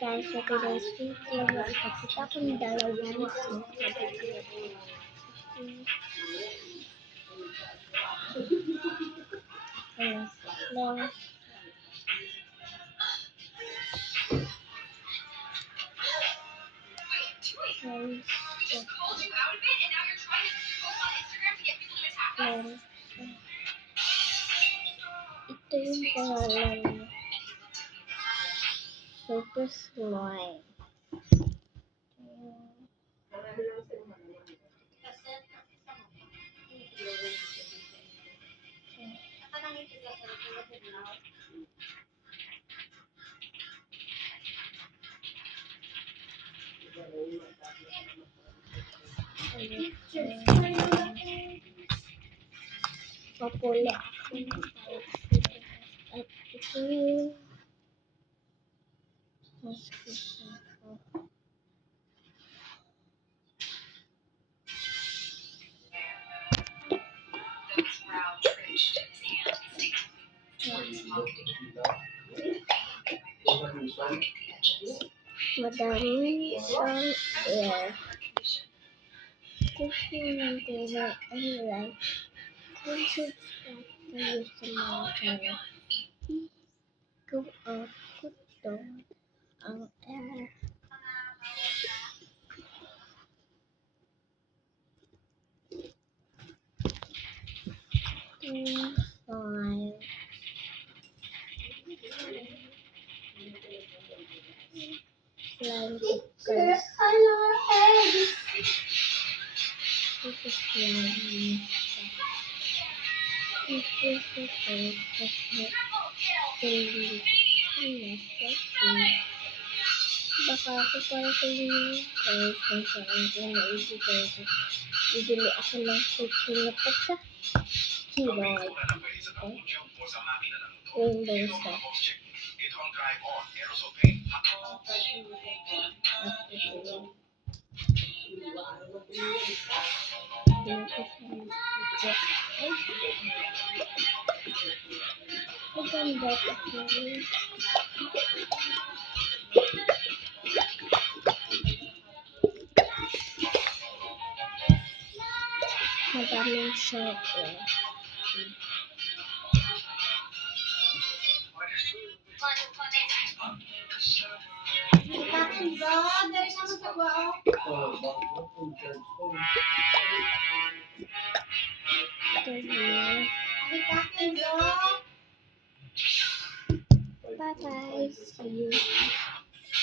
guys, sa today's video, ipakita ko yung dalawang SIM card. Long. Ito yung pangalan niya. Super slime. Papuli ako at ito yung maskusin ko. Madami siyang air. Gusto natin na like kung subscribe tayo sa mga channel. Go out ko to ang air. Fine. Slime pickers. Ito slime. Ito kasi baka ako para sa inyo guys kung saan ko naibigay ko. Bibili ako ng kutsyo na pagka keyboard. Windows set. Maganda kasi madaming software. Bye bye. See you.